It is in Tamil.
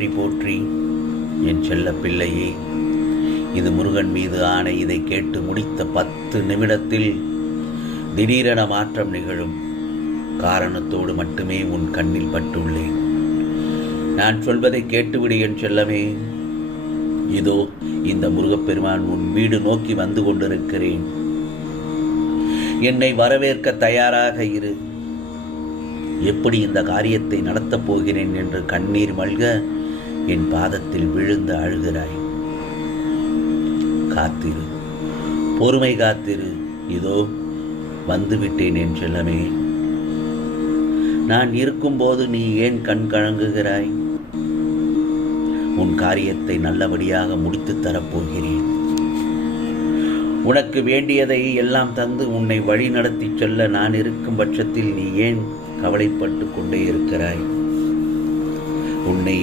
போற்றி போற்றி. என் செல்ல பிள்ளையே, இது முருகன் மீது ஆணை. இதை கேட்டு முடித்த 10 நிமிடத்தில் திடீரென மாற்றம் நிகழும். காரணத்தோடு மட்டுமே உன் கண்ணில் பட்டுள்ளேன். நான் சொல்வதை கேட்டுவிடு என் செல்லமே. இதோ இந்த முருகப்பெருமான் உன் வீடு நோக்கி வந்து கொண்டிருக்கிறேன். என்னை வரவேற்க தயாராக இரு. எப்படி இந்த காரியத்தை நடத்தப் போகிறேன் என்று கண்ணீர் மல்க என் பாதத்தில் விழுந்து அழுகிறாய். காத்திரு, பொறுமை காத்திரு. இதோ வந்துவிட்டேன் என் செல்லமே. நான் இருக்கும்போது நீ ஏன் கண் கலங்குகிறாய்? உன் காரியத்தை நல்லபடியாக முடித்து தரப்போகிறேன். உனக்கு வேண்டியதை எல்லாம் தந்து உன்னை வழி நடத்தி செல்ல நான் இருக்கும் பட்சத்தில் நீ ஏன் கவலைப்பட்டு கொண்டே இருக்கிறாய்? உன்னை